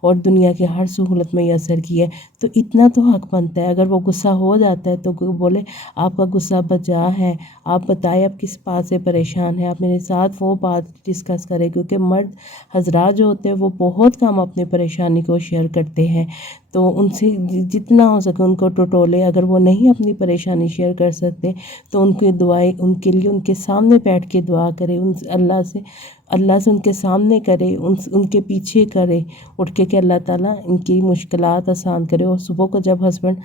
اور دنیا کی ہر سہولت میسر کی ہے، تو اتنا تو حق بنتا ہے اگر وہ غصہ ہو جاتا ہے تو بولے آپ کا غصہ بجا ہے، آپ بتائیں آپ کس بات سے پریشان ہیں، آپ میرے ساتھ وہ بات ڈسکس کریں، کیونکہ مرد حضرات جو ہوتے ہیں وہ بہت کم اپنی پریشانی کو شیئر کرتے ہیں، تو ان سے جتنا ہو سکے ان کو ٹٹولے، اگر وہ نہیں اپنی پریشانی شیئر کر سکتے تو ان کی دعائیں ان کے لیے ان کے سامنے بیٹھ کے دعا کرے، اللہ سے ان کے سامنے کرے، ان کے پیچھے کرے اٹھ کے کہ اللہ تعالیٰ ان کی مشکلات آسان کرے۔ اور صبح کو جب ہسبینڈ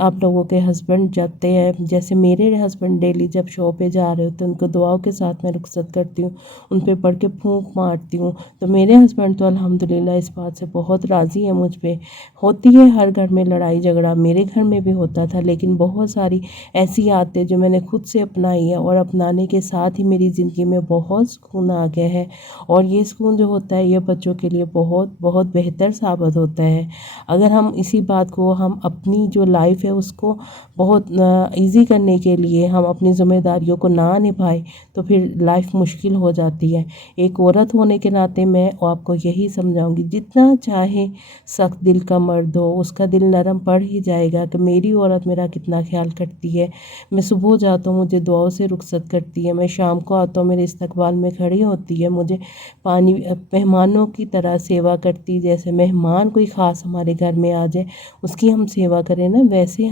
آپ لوگوں کے ہسبینڈ جاتے ہیں، جیسے میرے ہسبینڈ ڈیلی جب شو پہ جا رہے ہوتے ہیں ان کو دعاؤں کے ساتھ میں رخصت کرتی ہوں، ان پہ پڑھ کے پھونک مارتی ہوں، تو میرے ہسبینڈ تو الحمدللہ اس بات سے بہت راضی ہیں مجھ پہ۔ ہوتی ہے ہر گھر میں لڑائی جھگڑا، میرے گھر میں بھی ہوتا تھا، لیکن بہت ساری ایسی عادتیں جو میں نے خود سے اپنائی ہے اور اپنانے کے ساتھ ہی میری زندگی میں بہت سکون آ گیا ہے، اور یہ سکون جو ہوتا ہے یہ بچوں کے لیے بہت بہت بہتر ثابت ہوتا ہے۔ اگر ہم اسی بات کو ہم اپنی جو لائف ہے اس کو بہت ایزی کرنے کے لیے ہم اپنی ذمہ داریوں کو نہ نبھائیں تو پھر لائف مشکل ہو جاتی ہے۔ ایک عورت ہونے کے ناطے میں آپ کو یہی سمجھاؤں گی، جتنا چاہے سخت دل کا مرد ہو اس کا دل نرم پڑ ہی جائے گا کہ میری عورت میرا کتنا خیال کرتی ہے، میں صبح جاتا ہوں مجھے دعاؤں سے رخصت کرتی ہے، میں شام کو آتا ہوں میرے استقبال میں کھڑی ہوتی ہے، مجھے پانی مہمانوں کی طرح سیوا کرتی، جیسے مہمان کوئی خاص ہمارے گھر میں آ جائے اس کی ہم سیوا کریں نا، ویسے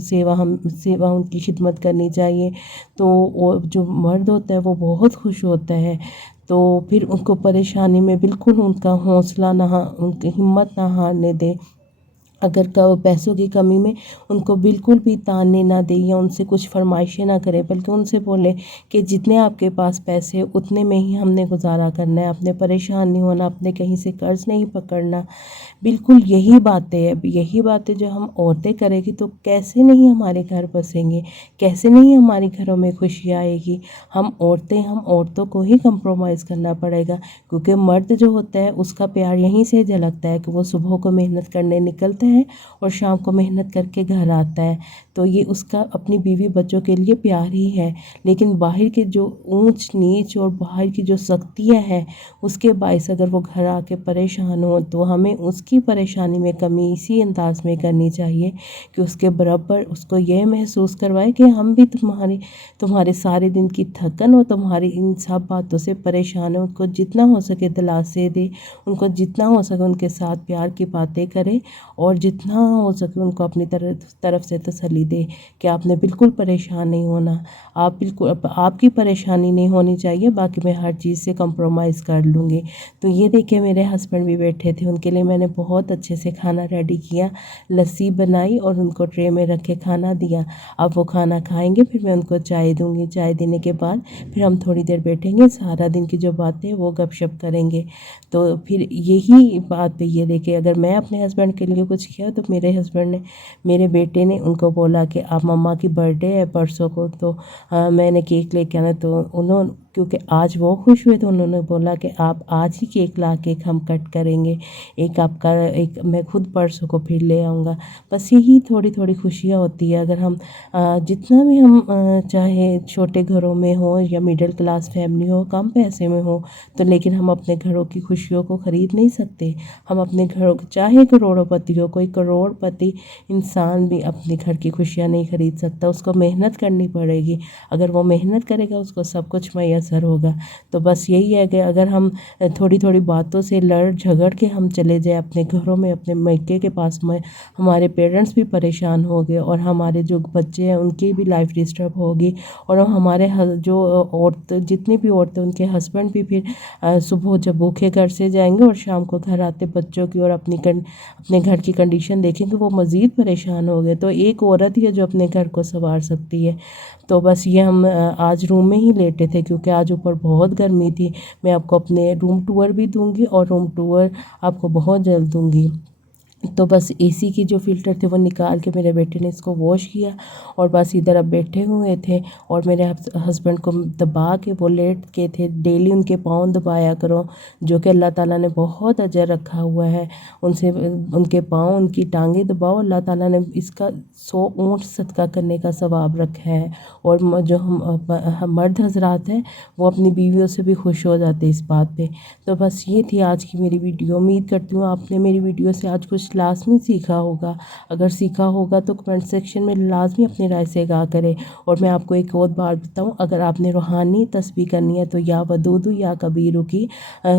سیوا ان کی خدمت کرنی چاہیے۔ تو وہ جو مرد ہوتا ہے وہ بہت خوش ہوتا ہے، تو پھر ان کو پریشانی میں بالکل ان کا حوصلہ ان کی ہمت نہ ہارنے دے، اگر پیسوں کی کمی میں ان کو بالکل بھی تانے نہ دے یا ان سے کچھ فرمائشیں نہ کرے، بلکہ ان سے بولے کہ جتنے آپ کے پاس پیسے اتنے میں ہی ہم نے گزارا کرنا ہے، اپنے پریشان نہیں ہونا، اپنے کہیں سے قرض نہیں پکڑنا۔ بالکل یہی باتیں جو ہم عورتیں کریں گی تو کیسے نہیں ہمارے گھر بسیں گے، کیسے نہیں ہمارے گھروں میں خوشی آئے گی۔ ہم عورتوں کو ہی کمپرومائز کرنا پڑے گا، کیونکہ مرد جو ہوتا ہے اس کا پیار یہیں سے جھلکتا ہے کہ وہ صبح کو محنت کرنے نکلتا ہے اور شام کو محنت کر کے گھر آتا ہے، تو یہ اس کا اپنی بیوی بچوں کے لیے پیار ہی ہے۔ لیکن باہر کے جو اونچ نیچ اور باہر کی جو سختیاں ہیں اس کے باعث اگر وہ گھر آ کے پریشان ہو تو ہمیں اس کی پریشانی میں کمی اسی انداز میں کرنی چاہیے کہ اس کے برابر اس کو یہ محسوس کروائے کہ ہم بھی تمہارے سارے دن کی تھکن اور تمہاری ان سب باتوں سے پریشان ہیں، ان کو جتنا ہو سکے دلاسے دے، ان کو جتنا ہو سکے ان کے ساتھ پیار کی باتیں کرے، اور جتنا ہو سکے ان کو اپنی طرف سے تسلی دے کہ آپ نے بالکل پریشان نہیں ہونا، آپ کی پریشانی نہیں ہونی چاہیے، باقی میں ہر چیز سے کمپرومائز کر لوں گی۔ تو یہ دیکھیں میرے ہسبینڈ بھی بیٹھے تھے، ان کے لیے میں نے بہت اچھے سے کھانا ریڈی کیا، لسی بنائی اور ان کو ٹرے میں رکھ کے کھانا دیا۔ اب وہ کھانا کھائیں گے پھر میں ان کو چائے دوں گی، چائے دینے کے بعد پھر ہم تھوڑی دیر بیٹھیں گے، سارا دن کی جو باتیں وہ گپ شپ کریں گے۔ تو پھر یہی بات پہ یہ دیکھیں، اگر میں اپنے ہسبینڈ کے لیے کچھ کیا تو میرے بیٹے نے ان کو بولا کہ آپ مما کی برتھ ڈے ہے پرسوں کو، تو میں نے کیک لے کے آنا، تو کیونکہ آج وہ خوش ہوئے تو انہوں نے بولا کہ آپ آج ہی کیک لا کے ہم کٹ کریں گے، ایک میں خود پرسوں کو پھر لے آؤں گا۔ بس یہی تھوڑی تھوڑی خوشیاں ہوتی ہے، اگر ہم جتنا بھی ہم چاہے چھوٹے گھروں میں ہو یا مڈل کلاس فیملی ہو، کم پیسے میں ہو، تو لیکن ہم اپنے گھروں کی خوشیوں کو خرید نہیں سکتے۔ ہم اپنے گھروں چاہے کروڑوں پتی ہو، کوئی کروڑ پتی انسان بھی اپنے گھر کی خوشیاں نہیں خرید سکتا، اس کو محنت کرنی پڑے گی، اگر وہ محنت کرے گا اس کو سب کچھ میسر ہوگا۔ تو بس یہی ہے کہ اگر ہم تھوڑی تھوڑی باتوں سے لڑ جھگڑ کے ہم چلے جائیں اپنے گھروں میں، اپنے میکے کے پاس میں، ہمارے پیرنٹس بھی پریشان ہو گئے اور ہمارے جو بچے ہیں ان کی بھی لائف ڈسٹرب ہوگی، اور ہمارے جو جتنی بھی عورتیں ان کے ہسبینڈ بھی پھر صبح جب بھوکے گھر سے جائیں گے اور شام کو گھر آتے بچوں کی اور اپنے گھر کی کنڈیشن دیکھیں گے، وہ مزید پریشان ہو گئے۔ تو ایک عورت ہی ہے جو اپنے گھر کو سنوار سکتی ہے۔ تو بس یہ ہم آج روم میں ہی لیٹے تھے کیونکہ آج اوپر بہت گرمی تھی۔ میں آپ کو اپنے روم ٹور بھی دوں گی اور روم ٹور آپ کو بہت جلد دوں گی۔ تو بس اے سی کی جو فلٹر تھے وہ نکال کے میرے بیٹے نے اس کو واش کیا، اور بس ادھر اب بیٹھے ہوئے تھے، اور میرے ہسبینڈ کو دبا کے وہ لیٹ کے تھے۔ ڈیلی ان کے پاؤں دبایا کرو، جو کہ اللہ تعالیٰ نے بہت اجر رکھا ہوا ہے ان کے پاؤں، ان کی ٹانگیں دباؤ، اللہ تعالیٰ نے اس کا 100 اونٹ صدقہ کرنے کا ثواب رکھا ہے۔ اور جو ہم مرد حضرات ہیں وہ اپنی بیویوں سے بھی خوش ہو جاتے اس بات پہ۔ تو بس یہ تھی آج کی میری ویڈیو۔ امید کرتی ہوں آپ نے میری ویڈیو سے آج کچھ لازمی سیکھا ہوگا۔ اگر سیکھا ہوگا تو کمنٹ سیکشن میں لازمی اپنی رائے سے آگاہ کریں۔ اور میں آپ کو ایک اور بات بتاؤں، اگر آپ نے روحانی تسبیح کرنی ہے تو یا ودودو یا کبیرو کی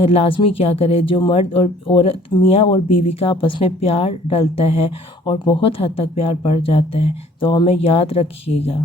لازمی کیا کرے، جو مرد اور عورت، میاں اور بیوی کا آپس میں پیار ڈلتا ہے اور بہت حد تک پیار بڑھ جاتا ہے۔ تو ہمیں یاد رکھیے گا۔